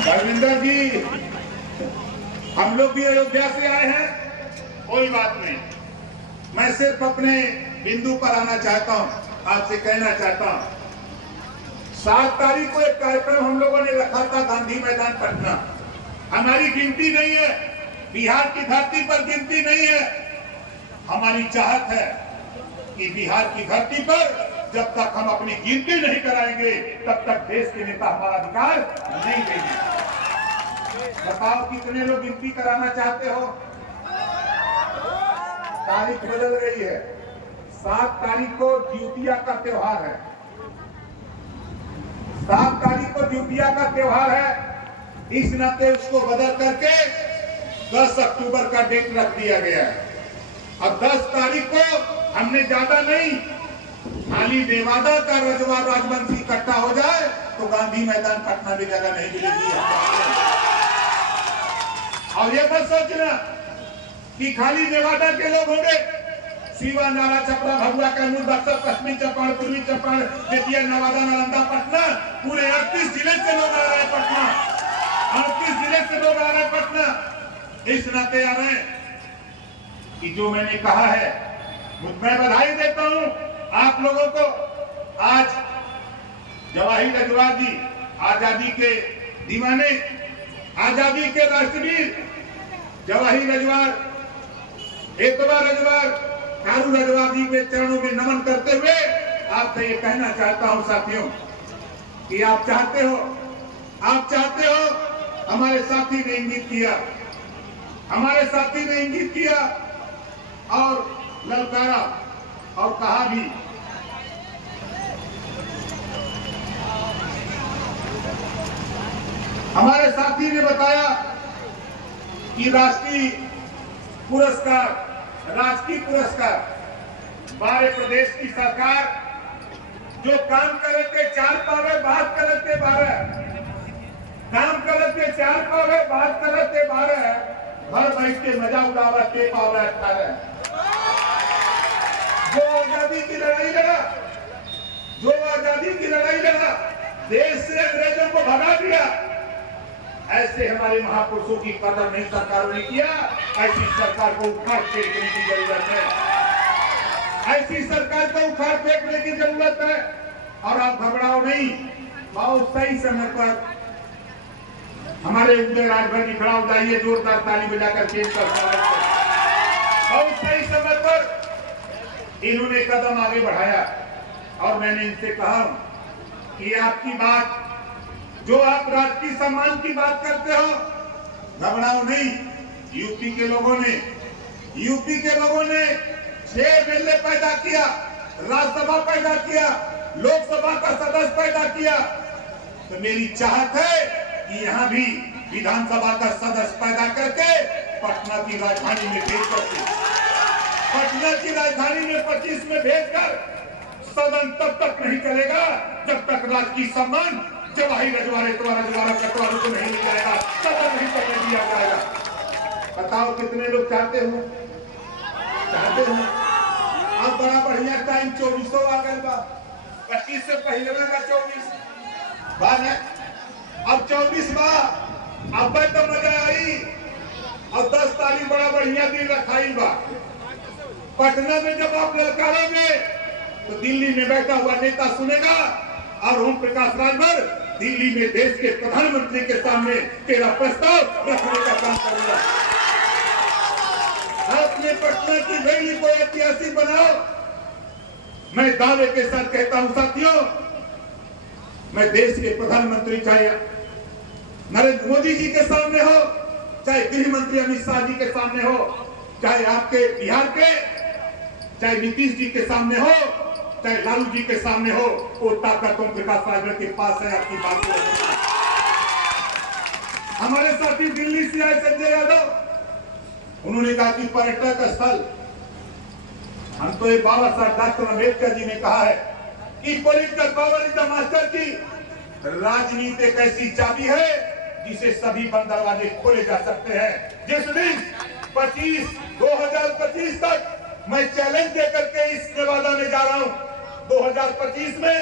रविंदर जी, हम लोग भी अयोध्या से आए हैं, कोई बात नहीं। मैं सिर्फ अपने बिंदु पर आना चाहता हूं, आपसे कहना चाहता हूं। 7 तारीख को एक कार्यक्रम हम लोगों ने रखा था गांधी मैदान पटना। हमारी गिनती नहीं है, बिहार की धरती पर गिनती नहीं है। हमारी चाहत है कि बिहार की धरती पर जब तक हम अपनी गिनती नहीं कराएंगे तब तक देश के नेता हमारा अधिकार नहीं देंगे। बताओ कितने लोग गिनती कराना चाहते हो? तारीख बदल गई है। 7 तारीख को जिउतिया का त्योहार है। 7 तारीख को जिउतिया का त्योहार है। इस नाते उसको बदल करके 10 अक्टूबर का डेट रख दिया गया है। अब 10 तारीख को हमने ज्यादा नहीं, खाली नेवादा का रजवा राजवंशी इकट्ठा हो जाए तो गांधी मैदान पटना में जगह नहीं मिलेगी। और ये मत सोचना कि खाली नेवादा के लोग होंगे। सीवा, नाला, छपरा, भभुआ, कैमूर, बक्सर, पश्चिमी चंपारण, पूर्वी चंपारण, बेतिया, नवादा, नालंदा, पटना, पूरे 38 जिले से लोग आ रहे हैं। पटना 38 जिले से लोग आ रहे हैं। पटना इस नाते आ रहे हैं कि जो मैंने कहा है, मैं बधाई देता हूं आप लोगों को। आज जवाहिर रजवार जी, आजादी के दीवाने, आजादी के राष्ट्रवीर जवाहिर रजवार, एतबा रजवार, कारू रजवार जी के चरणों में नमन करते हुए आपसे ये कहना चाहता हूं साथियों कि आप चाहते हो, हमारे साथी ने इंगित किया, हमारे साथी ने इंगित किया और ललकारा और कहा भी। हमारे साथी ने बताया कि राष्ट्रीय पुरस्कार, राजकीय पुरस्कार 12 प्रदेश की सरकार जो काम करते 4 पावे, बात करते 12, काम करते 4 पावे, बात करते 12, घर बैठ के मजा उड़ावा के पावे 18। जो आजादी की लड़ाई लड़ा, जो आजादी की लड़ाई लड़ा, देश से अंग्रेजों को भगा दिया, ऐसे हमारे महापुरुषों की कदर नहीं सरकारों ने किया। ऐसी सरकार को उखाड़ फेंकने की जरूरत है। ऐसी सरकार को उखाड़ फेंकने की जरूरत है। और आप घबराओ नहीं, बहुत सही समय पर हमारे उदय राजभर की खड़ा हो जाइए, जोरदार ताली बजाकर पेश कर। बहुत सही समय पर इन्होंने कदम आगे बढ़ाया और मैंने इनसे कहा कि आपकी बात, जो आप राजकीय सम्मान की बात करते हो, घबराओ नहीं। यूपी के लोगों ने 6 एमएलए पैदा किया, राज्यसभा पैदा किया, लोकसभा का सदस्य पैदा किया। तो मेरी चाहत है कि यहाँ भी विधानसभा का सदस्य पैदा करके पटना की राजधानी में भेज करके, पटना की राजधानी में 25 में भेजकर सदन तब तक नहीं चलेगा जब तक राजकीय सम्मान जवाहिर रजवारे कटवारों को नहीं मिल जाएगा, सदन नहीं करने दिया जाएगा। बताओ कितने लोग चाहते हो? अब बड़ा बढ़िया टाइम 24 आ गया बा, 25 से पहले में 24 बात है। अब 24 बा, अब तो मजा आई। और 10 तारीख बड़ा बढ़िया दिन रखाई बा। पटना में जब आप ललकारोगे तो दिल्ली में बैठा हुआ नेता सुनेगा और ओम प्रकाश राजभर दिल्ली में देश के प्रधानमंत्री के सामने तेरा प्रस्ताव रखने का काम करेगा। आपने पटना की रैली को ऐतिहासिक बनाओ। मैं दावे के साथ कहता हूं साथियों, मैं देश के प्रधानमंत्री चाहे नरेंद्र मोदी जी के सामने हो, चाहे गृह मंत्री अमित शाह जी के सामने हो, चाहे आपके बिहार के, चाहे नीतीश जी के सामने हो, चाहे लालू जी के सामने हो, वो ताकत ओम प्रकाश राजभर के पास है। आपकी बात को हमारे साथी दिल्ली से आए संजय यादव, उन्होंने कहा कि पर्यटक स्थल, हम तो ये बाबा साहब डॉक्टर अम्बेडकर जी ने कहा है कि political power is the master की। राजनीति एक ऐसी चाबी है जिसे सभी बंद दरवाजे खोले जा सकते हैं। जिस दिन 2025 तक मैं चैलेंज देकर के इस नेवादा में जा रहा हूं, 2025 में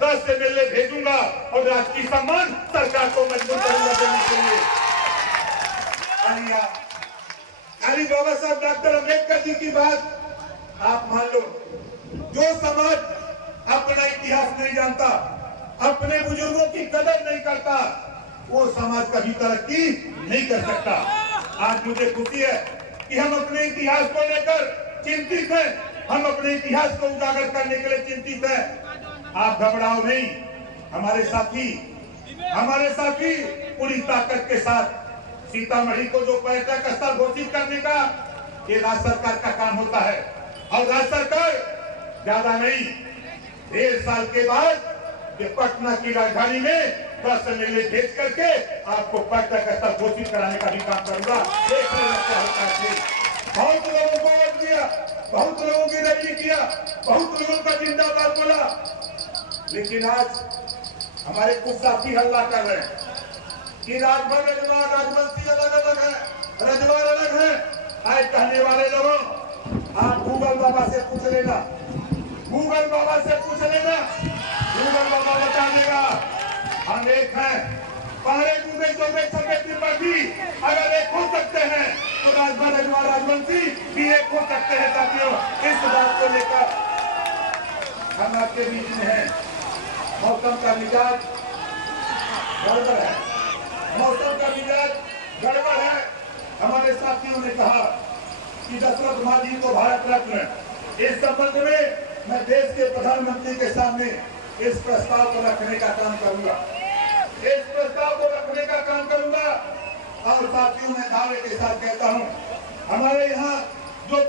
10 एमएलए भेजूंगा और राजकीय सम्मान सरकार को मजबूत करूंगा। खाली बाबा साहब डॉक्टर अम्बेडकर जी की बात आप मान लो। जो समाज अपना इतिहास नहीं जानता, अपने बुजुर्गों की कदर नहीं करता, वो समाज कभी तरक्की नहीं कर सकता। आज मुझे खुशी है कि हम अपने इतिहास को लेकर चिंतित हैं, हम अपने इतिहास को उजागर करने के लिए चिंतित हैं। आप घबराओ नहीं, हमारे साथी पूरी ताकत के साथ सीतामढ़ी को जो पर्यटक स्थल घोषित करने का ये राज्य सरकार का काम होता है। और राज्य सरकार ज्यादा नहीं, 1.5 साल के बाद ये पटना की राजधानी में 10 मेले भेज करके आपको पर्यटक स्थल घोषित कराने का भी काम करूंगा। बहुत लोगों को वोट दिया, बहुत लोगों की रैली किया, बहुत लोगों का जिंदाबाद बोला, लेकिन आज हमारे कुछ साथी हल्ला कर रहे हैं कि राजभर रजवाड़ राजवंशी अलग है, रजवाड़ अलग है। आज कहने वाले लोगों, आप गूगल बाबा से पूछ लेना, गूगल बाबा से पूछ लेना, गूगल बाबा बता देगा। हम एक हैं, पहले गूगल जो में सफेद त्रिपाठी अगर एक हो सकते हैं तो राजभर रजवाड़ राजवंशी भी एक हो सकते हैं। साथियों, इस बात को लेकर हम आपके बीच में हैं। मौसम का मिजाज गड़बड़ है, मौसम का मिजाज गड़बड़ है। हमारे साथियों ने कहा कि दशरथ मांझी को भारत रत्न, इस संबंध में मैं देश के प्रधानमंत्री के सामने इस प्रस्ताव को रखने का काम करूंगा, इस प्रस्ताव को रखने का काम करूंगा। और साथियों, मैं दावे के साथ कहता हूं, हमारे यहाँ जो